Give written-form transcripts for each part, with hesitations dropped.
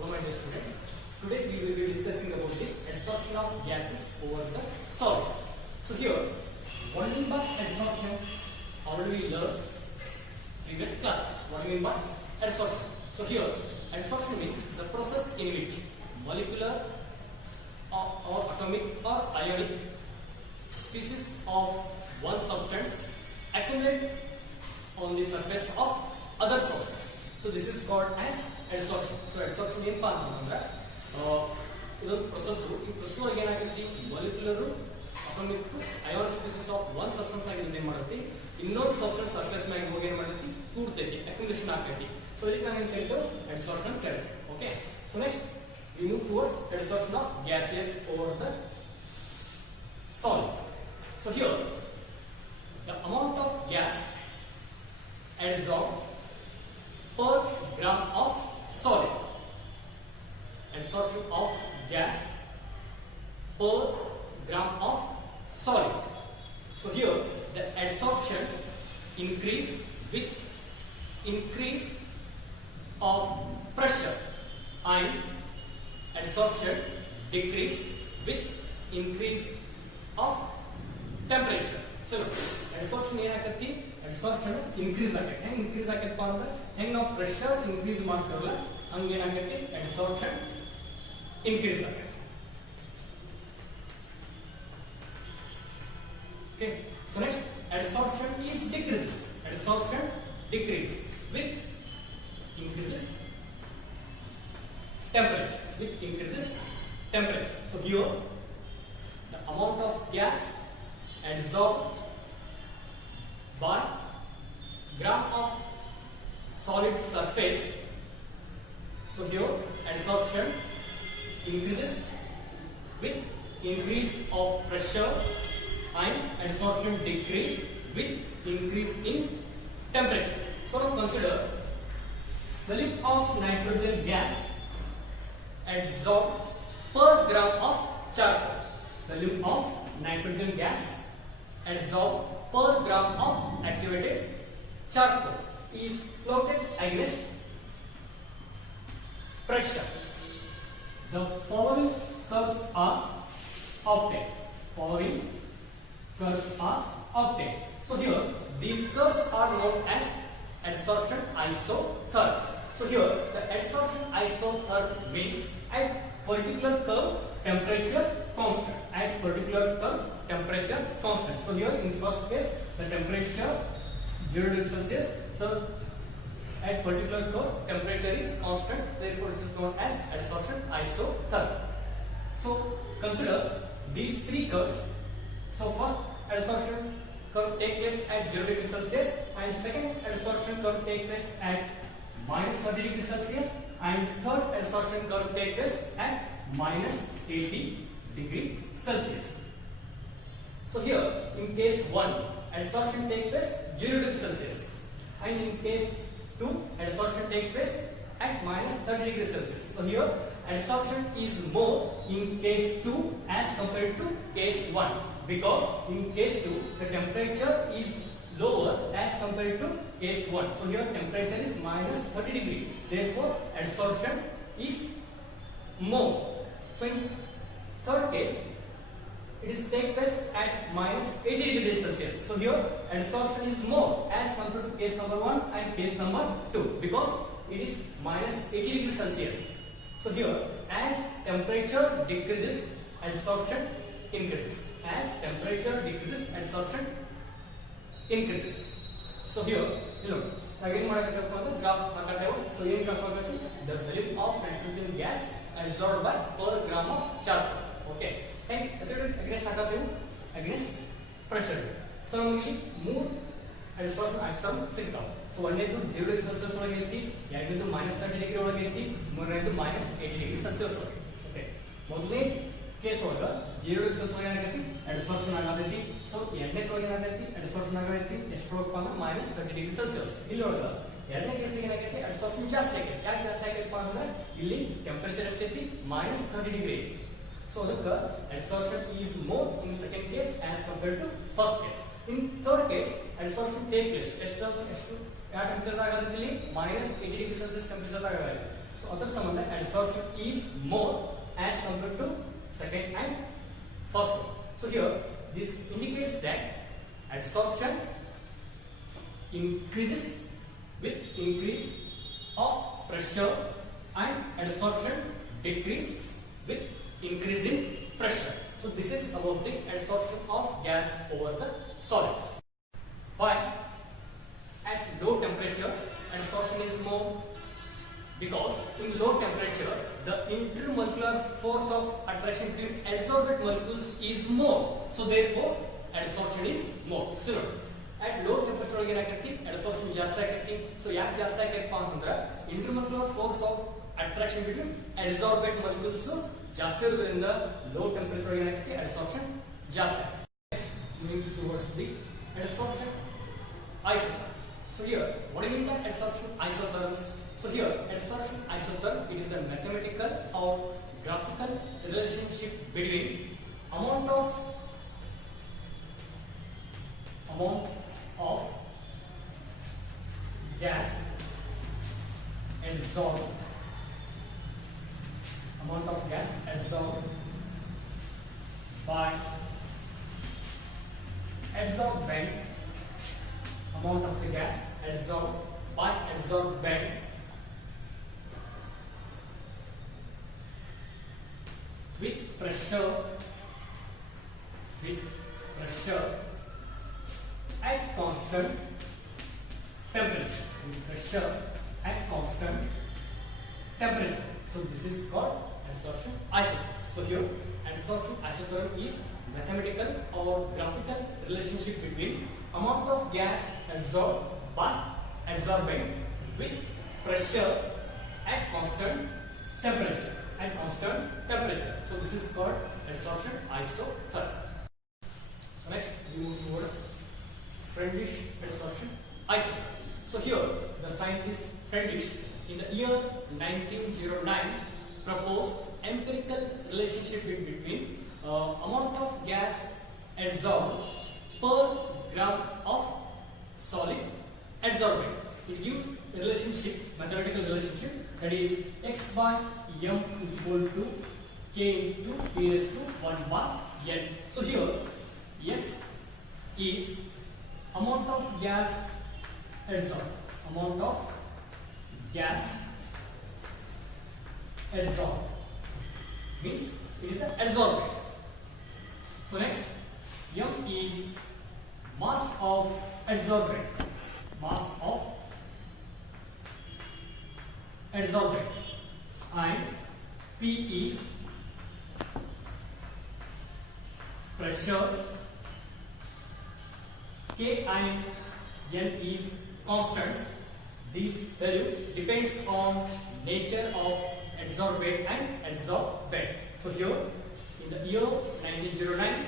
Hello my dear student. Today we will be discussing about the adsorption of gases over the solid. So here, what do you mean by adsorption? Already we learned previous classes. What do you mean by adsorption? So here, adsorption means the process in which molecular or atomic or ionic species of one substance accumulate on the surface of other substance. So this is called as adsorption. So adsorption ಏನು ಅಂತಂದ್ರೆ ಇದೊಂದು process. ಈ process ಒಳಗೆ ಏನಾಗುತ್ತೆ, molecular atomic ionic species of one substance ಆಗಿ ಏನ್ ಮಾಡುತ್ತೆ, ಇನ್ನೊಂದು ಸಬ್ಸ್ಟೆನ್ಸ್ ಸರ್ಫೇಸ್ ಮೇಲೆ ಹೋಗಿ ಏನ್ ಮಾಡುತ್ತೆ, ಕೂಡ್ತೈತಿ, ಅಕ್ಯುಮುಲೇಷನ್ ಆಗ್ತೈತಿ. ಸೊ ಇದಕ್ಕೆ ನಾವು ಏನ್ ಕರಿತೇವೆ, adsorption ಅಂತ ಕರಿತೇವೆ. Okay, so next we move towards adsorption of gases over the solid. So here the amount of gas adsorbed per gram of solid. Adsorption of gas per gram of solid. So here the adsorption increase with increase of pressure and adsorption decrease with increase of temperature. So adsorption ಏನಾಗತ್ತಿ, adsorption increase ಆಗತ್ತೆ. ಹೆಂಗ್ increase ಆಗತ್ತಪ್ಪ ಅಂದ್ರೆ, ಹೆಂಗ್ ನಾವು pressure increase ಮಾಡ್ತಾರಲ್ಲ ಹಂಗ ಏನಾಗತ್ತೆ, adsorption increase ಆಗತ್ತೆ. Okay, so next adsorption is decreases. Adsorption decrease with increases temperature. With increases temperature. So here the amount of gas adsorbed by gram of solid surface. So here adsorption increases with increase of pressure and adsorption decrease with increase in temperature. So now consider volume of nitrogen gas adsorbed per gram of charcoal. Volume of nitrogen gas adsorbed per gram of activated charcoal is plotted against pressure. The following curves are obtained. Following curves are obtained. So here these curves are known as adsorption isotherms. So here the adsorption isotherm means at particular curve temperature constant. At particular curve temperature constant. So here in first case the temperature 0 degrees Celsius. So at particular curve temperature is constant. Therefore this is known as adsorption isotherm. So consider these three curves. So first adsorption curve take place at 0 degrees Celsius and second adsorption curve take place at minus 30 degrees Celsius and third adsorption curve take place at minus 80 degrees Celsius. So here in case 1 adsorption take place 0 degrees Celsius and in case 2 adsorption take place at minus 30 degrees Celsius. So here adsorption is more in case 2 as compared to case 1 because in case 2 the temperature is lower as compared to case 1. So here temperature is minus 30 degree. Therefore adsorption is more. So in third case it is take place at minus 80 degrees Celsius. So here adsorption is more as compared to case number 1 and case number 2 because it is minus 80 degrees Celsius. So here as temperature decreases adsorption increases. As temperature decreases adsorption increases. So here again ಮಾಡಕತ್ತಪ್ಪ ಅಂದ್ರೆ graph ಹಾಕತ್ತೇವೆ. So ಏನು graph ಹಾಕತ್ತಿ, the volume of nitrogen gas adsorbed by per gram of charcoal. Okay, and against ಹಾಕತ್ತೇವೆ against pressure. So ನಮಗೆ ಮೂರು adsorption isotherm ಸಿಗ್ತಾವೆ. So ಒಂದನೇದು 0 degree Celsius ಒಳಗೆ ಐತಿ, ಎರಡನೇದು minus 30 degree ಒಳಗೆ ಐತಿ, ಮೂರನೇದು minus 80 ಡಿಗ್ರಿ ಸೆಲ್ಸಿಯಸ್ ಒಳಗೆ. ಓಕೆ, ಮೊದಲನೇ ಕೇಸ್ ಒಳಗ 0 ಡಿಗ್ರಿ ಸೆಲ್ಸಿಯಸ್ ಒಳಗೆ ಏನಾಗೈತಿ, adsorption ಆಗತೈತಿ. ಸೊ ಎರಡನೇ ಒಳಗೆ ಏನಾಗೈತಿ, adsorption ಆಗತೈತಿ ಎಷ್ಟು ಒಳಗಪ್ಪ ಅಂದ್ರೆ minus 30 ಡಿಗ್ರಿ ಸೆಲ್ಸಿಯಸ್. ಇಲ್ಲಿ ಒಳಗ ಎರಡನೇ ಕೇಸ್ ಏನಾಗೈತಿ, adsorption ಜಾಸ್ತಿ ಆಗೈತಿ. ಯಾಕೆ ಜಾಸ್ತಿ ಆಗೈತಪ್ಪ ಅಂದ್ರೆ ಇಲ್ಲಿ ಟೆಂಪರೇಚರ್ ಎಷ್ಟೈತಿ, minus 30 ಡಿಗ್ರಿ ಐತಿ. So the adsorption is more in second case as compared to first case. In third case adsorption take place ಎಷ್ಟು ಯಾವ ಟೆಂಪರೇಚರ್ ಆಗತ್ತೆ, ಇಲ್ಲಿ minus 80 ಡಿಗ್ರಿ ಸೆಲ್ಸಿಯಸ್ ಟೆಂಪರೇಚರ್ ಆಗತ್ತೆ. So ಅದರ ಸಂಬಂಧ adsorption is more as compared to second and first one. So here this indicates that adsorption increases with increase of pressure and adsorption decrease with increase in pressure. So this is about the adsorption of gas over the solids. Why? At low temperature adsorption is more, because in low temperature the intermolecular force of attraction between adsorbate molecules is more, so therefore adsorption is more. So at low temperature ಒಳಗೆ ಏನಾಗೈತಿ adsorption ಜಾಸ್ತಿ ಆಗೈತಿ. So ಯಾಕೆ ಜಾಸ್ತಿ ಆಗೈತಪ್ಪ ಅಂತಂದ್ರೆ intermolecular force of attraction between adsorbate molecules ಜಾಸ್ತಿ ಇರೋದ್ರಿಂದ low temperature ಒಳಗೆ ಏನಾಗೈತಿ adsorption ಜಾಸ್ತಿ. Next moving towards the adsorption isotherms. So here what do you mean by adsorption isotherms? So here adsorption isotherm, it is the mathematical or graphical relationship between amount of gas adsorbed by adsorbent, amount of the gas adsorbed by adsorbent with pressure at constant temperature. With pressure at constant temperature. So this is called adsorption isotherm. So here adsorption isotherm is mathematical or graphical relationship between amount of gas adsorbed by adsorbent with pressure at constant temperature. So this is called adsorption isotherm. So next we move towards Freundlich adsorption isotherm. So here the scientist Freundlich in the year 1909 proposed empirical relationship between amount of gas adsorbed per gram of solid adsorbent. It gives a relationship, mathematical relationship, that is x by m is equal to k into p raised to 1 by n. So here x is amount of gas adsorbed, means it is an adsorbent. So next m is mass of adsorbent, and P is pressure, K and N is constants. This value depends on nature of adsorbate and adsorbent. So here in the year 1909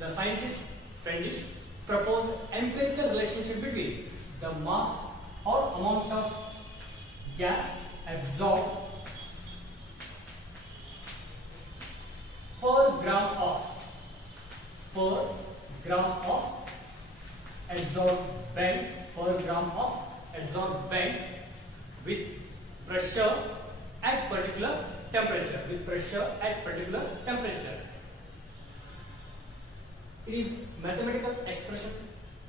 the scientist Freundlich proposed empirical relationship between the mass or amount of gas absorbed per gram of adsorbent with pressure at particular temperature. It is mathematical expression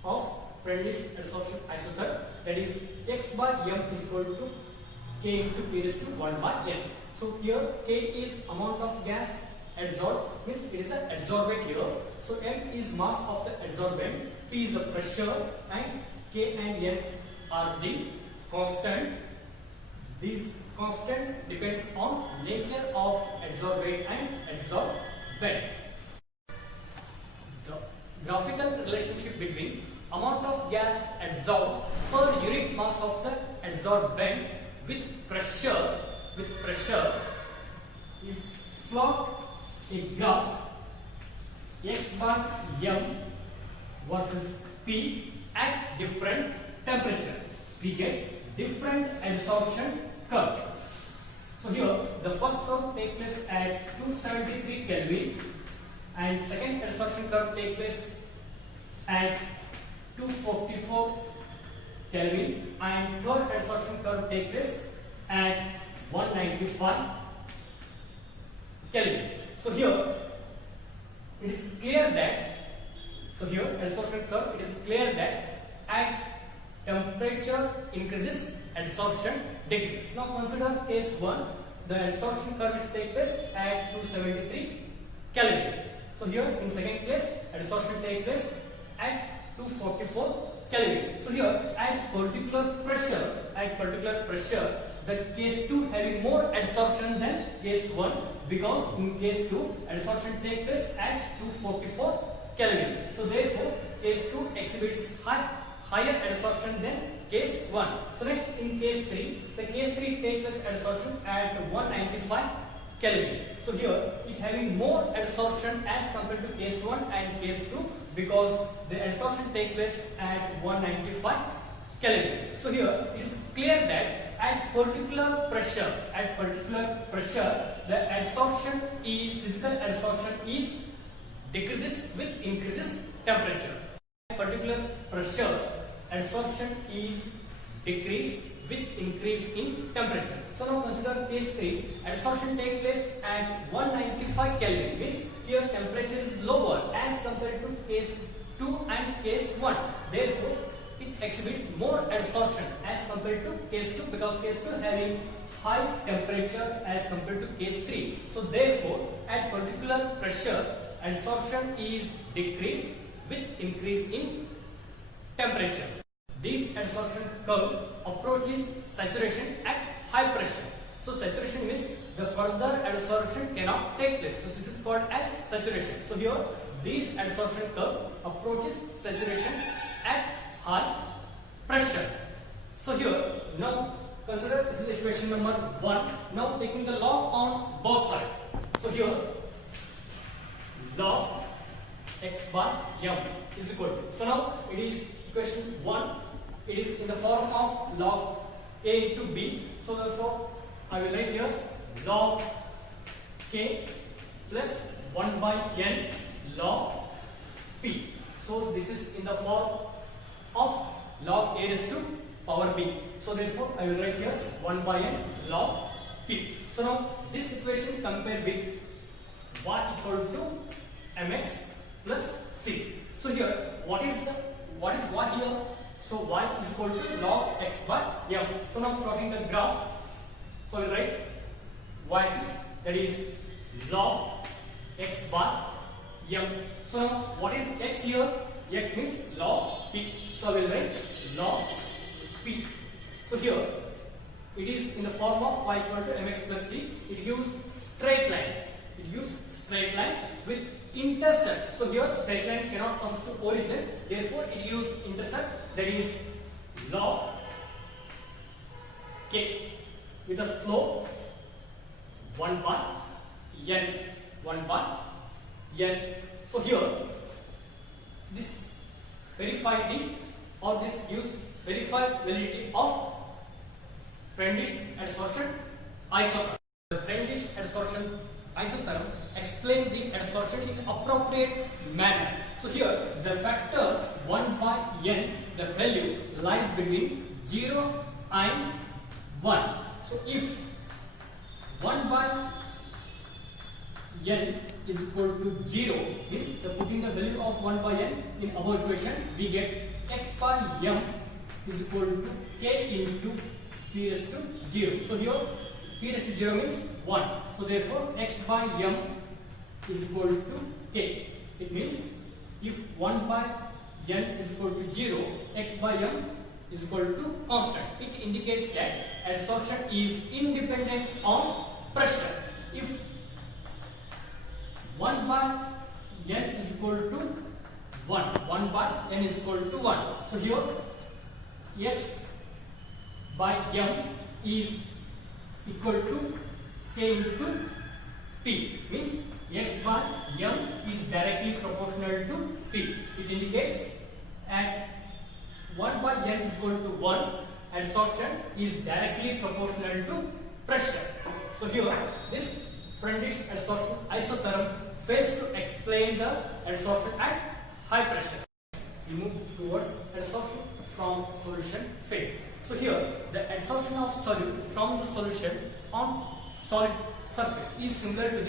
of Freundlich adsorption isotherm, that is x by m is equal to k into p raised to 1 by n. So here k is amount of gas adsorbed, means it is an adsorbent here. So m is mass of the adsorbent, p is the pressure, and k and n are the constant. This constant depends on nature of adsorbate and adsorbent. The graphical relationship between amount of gas adsorbed per unit mass of the adsorbent with pressure is plot a graph x by m versus p at different temperature. We get different adsorption curve. So here the first curve takes place at 273 Kelvin and second adsorption curve takes place at 244 Kelvin and third adsorption curve takes place at 195 Kelvin. So here it is clear that, adsorption curve, it is clear that at temperature increases, adsorption decreases. Now consider case 1, the adsorption curve is take place at 273 Kelvin. So here in second case, adsorption take place at 244 Kelvin. So here at particular pressure, the case 2 having more adsorption than case 1, because in case 2 adsorption take place at 244 Kelvin. So therefore case 2 exhibits higher adsorption than case 1. So next in case 3, the case 3 take place adsorption at 195 Kelvin. So here it having more adsorption as compared to case 1 and case 2, because the adsorption take place at 195 Kelvin. So here it is clear that at particular pressure, the adsorption is, physical adsorption is decreases with increases temperature. At particular pressure, adsorption is decreased with increase in temperature. So now consider case 3, adsorption take place at 195 Kelvin, means here temperature is lower as compared to case 2 and case 1. Therefore it exhibits more adsorption as compared to case 2, because case 2 having high temperature as compared to case 3. So therefore at particular pressure, adsorption is decreased with increase in temperature. This adsorption curve approaches saturation at high pressure. So saturation means the further adsorption cannot take place. So this is called as saturation. So here this adsorption curve approaches saturation at high pressure. So here now consider this is equation number 1. Now taking the log on both sides. So here log x by m is equal to. So now it is equation 1. It is in the form of log a into b. So therefore I will write here log k plus 1 by n log p. So this is in the form of log a raised to power b. So therefore I will write here 1 by n log p. So now this equation compare with y equal to mx plus c. So here what is y here? So y is equal to log x by m. So now plotting the graph, so we write y axis, that is log x by m. So now what is x here? X means log p. So we will write log p. So here it is in the form of y equal to mx plus c. It gives straight line with intercept. So here straight line cannot pass to origin, therefore it gives intercept, that is log k with a slope 1 by n. So here this verify this gives verified validity of Freundlich adsorption isotherm. The Freundlich adsorption isotherm explain the adsorption in appropriate manner. So here the factor 1 by n, the value lies between 0 and 1. So if 1 by n is equal to 0, means putting the value of 1 by n in our equation, we get x by m is equal to k into p raised to 0. So here p raised to 0 means 1. So therefore x by m is equal to k. It means if 1 by n is equal to 0, x by m is equal to constant. It indicates that adsorption is independent on pressure. If 1 by n is equal to 1 by n is equal to 1. So here x by m is equal to k into p, means x by m is directly proportional to p. It indicates at 1 by n is equal to 1, adsorption is directly proportional to pressure. So here this Freundlich adsorption isotherm fails to explain the adsorption at high pressure. We move towards adsorption from solution phase. So here the adsorption of solute from the solution on solid surface is similar to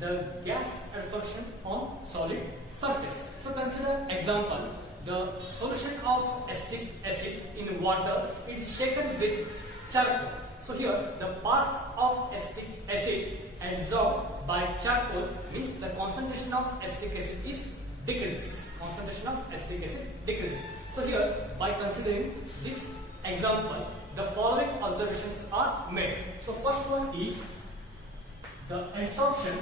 the gas adsorption on solid surface. So consider example, the solution of acetic acid in water is shaken with charcoal. So here the part of acetic acid absorbed by charcoal means the concentration of acetic acid is decreases. Concentration of acetic acid decreases. So here by considering this example, the following observations are made. So first one is the adsorption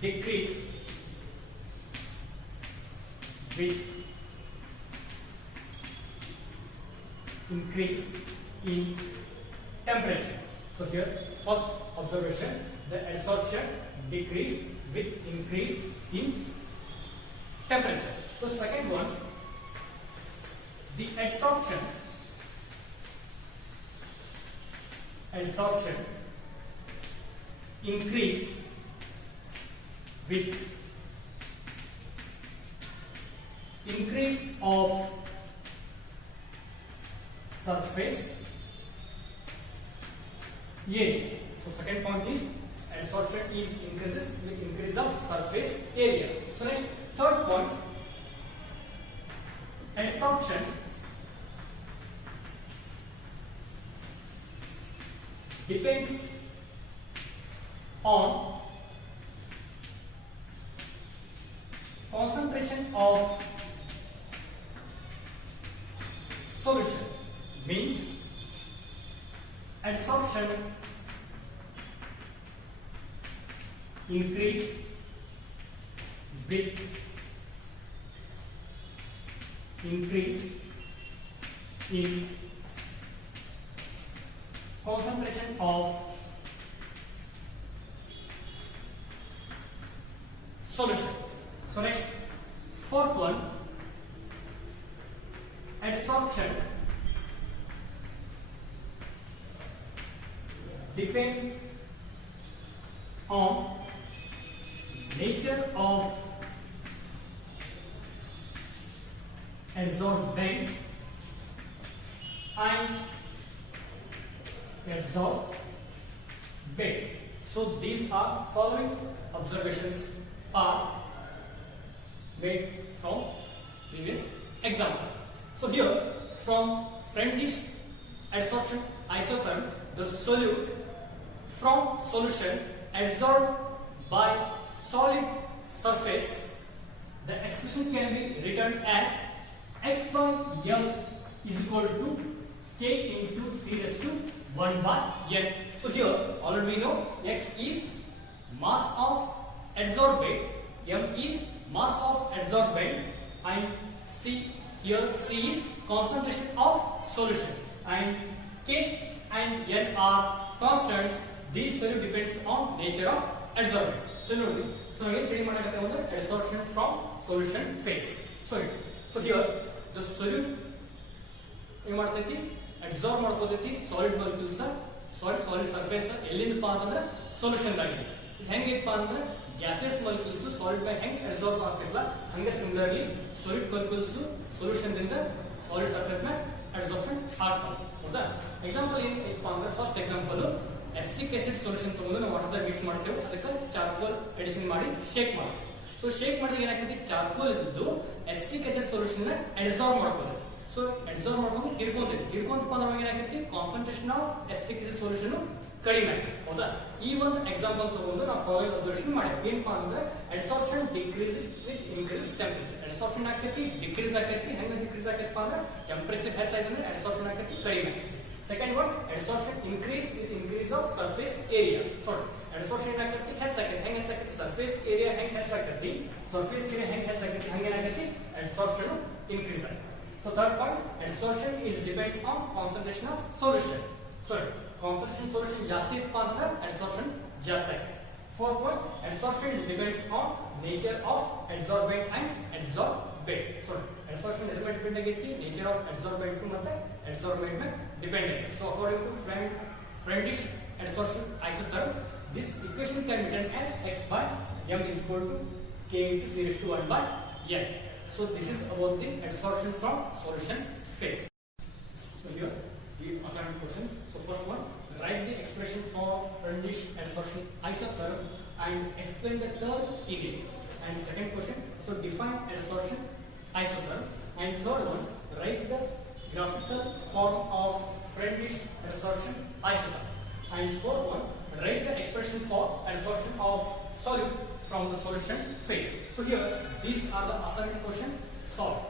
decrease with increase in temperature. So here first observation, the adsorption decrease with increase in temperature. So second one, the adsorption increase with increase of surface area. So second point is adsorption is increases with increase of surface area. So next third point, adsorption depends on concentration of solution, means adsorption increase with increase in concentration of solution. So next fourth one, adsorption depends on nature of adsorbent and adsorbate. So these are following observations are made from previous example. So here from Freundlich adsorption isotherm, the solute from solution absorbed by solid surface, the expression can be written as x by m is equal to k into c raised to 1 by n. So here already we know x is mass of adsorbate, m is mass of adsorbent, and c here c is concentration of solution, and k and n are constants. These value depends on nature of adsorbent. So now study ಮಾಡಕತ್ತೆ ಒಂದು adsorption from solution phase. So here the solute ಏನು ಮಾಡ್ತೈತಿ absorb ಮಾಡ್ಕೋತೈತಿ solid molecules solid surface ಎಲ್ಲಿಂದಪ್ಪ ಅಂತಂದ್ರೆ solution ದಾಗಿದೆ. ಇದು ಹೆಂಗಿತ್ತಪ್ಪ ಅಂದ್ರೆ gaseous molecules solid by ಹೆಂಗ್ absorb ಆಗ್ತಿಲ್ಲ ಹಂಗೆ similarly solid molecules solution ದಿಂದ solid surface ಮೇಲೆ absorption ಆಗ್ತವೆ. ಹೌದಾ? ಎಕ್ಸಾಂಪಲ್ ಏನಪ್ಪ ಅಂದ್ರೆ first example acetic acid solution ತಗೊಂಡು ನಾವು ವಾಟರ್ ಮಿಕ್ಸ್ ಮಾಡ್ತೇವೆ, ಅದಕ್ಕೆ ಚಾರ್ಕೋಲ್ ಅಡಿಷನ್ ಮಾಡಿ ಶೇಕ್ ಮಾಡ್ತೀವಿ. ಸೊ ಶೇಕ್ ಮಾಡಿದಾಗ ಏನಾಗ್ತೈತಿ, ಚಾರ್ಕೋಲ್ ಇದ್ದು acetic acid solution ನ ಅಬ್ಸಾರ್ಬ್ ಮಾಡ್ಕೊಳ್ಳುತ್ತೆ. ಸೊ ಅಬ್ಸಾರ್ಬ್ ಮಾಡ್ಕೊಂಡು ಹಿಡ್ಕೊಂತಪ್ಪ ಅಂದ್ರೆ ಏನಾಗ್ತೈತಿ, concentration of acetic acid solution ಕಡಿಮೆ ಆಗ್ತೈತಿ. ಹೌದಾ? ಈ ಒಂದು ಎಕ್ಸಾಂಪಲ್ ತಗೊಂಡು ನಾವು ಫಾಲೋಯಿಂಗ್ ಅಬ್ಸರ್ವೇಷನ್ ಮಾಡಿದ್ವಿ. ಏನಪ್ಪಾ ಅಂದ್ರೆ adsorption decrease with increase temperature. adsorption ಆಗ್ತೈತಿ, ಡಿಕ್ರೀಸ್ ಆಗ್ತೈತಿ. ಹೆಂಗ ಡಿಕ್ರೀಸ್ ಆಗ್ತೈತಪ್ಪ ಅಂದ್ರೆ ಟೆಂಪರೇಚರ್ ಹೆಚ್ಚಾಯ್ತು ಅಂದ್ರೆ adsorption ಆಗ್ತೈತಿ, ಕಡಿಮೆ ಆಗ್ತೈತಿ. Second one, adsorption increase with increase of surface area. Sorry, adsorption ಏನಾಗ್ತೈತಿ, ಹೆಚ್ಚಾಗ್ತೈತಿ. ಹೆಂಗ ಹೆಚ್ಚಾಗ್ತೈತಿ, surface area ಹೆಂಗ ಹೆಚ್ಚಾಗ್ತೈತಿ, surface area ಹೆಂಗ ಹೆಚ್ಚಾಗ್ತೈತಿ, ಹಂಗ ಏನಾಗ್ತೈತಿ, adsorption increase ಆಗ್ತೈತಿ. So third point, adsorption is depends on concentration of solution. Sorry, concentration solution ಜಾಸ್ತಿ ಇತ್ತಪ್ಪ ಅಂತಂದ್ರೆ adsorption ಜಾಸ್ತಿ ಆಗ್ತೈತಿ. Fourth point, adsorption is depends on nature of adsorbent and adsorbate. Sorry, adsorption ಎದ್ರ ಮೇಲೆ ಡಿಪೆಂಡ್ ಆಗೈತಿ, nature of adsorbent ಮತ್ತೆ adsorbent ಮೇಲೆ ಡಿಪೆಂಡ್ ಆಗೈತಿ. So according to Freundlich adsorption isotherm, this equation can be written as x by m is equal to k into c raised to 1 by n. So this is about the adsorption from solution phase. So here the assignment questions. So first one, write the expression for Freundlich adsorption isotherm and explain the term in it. And second question, so define adsorption isotherm. And third one, write the graphical form of Freundlich adsorption isotherm. And fourth one, write the expression for adsorption of solute from the solution phase. So here these are the assignment questions solved.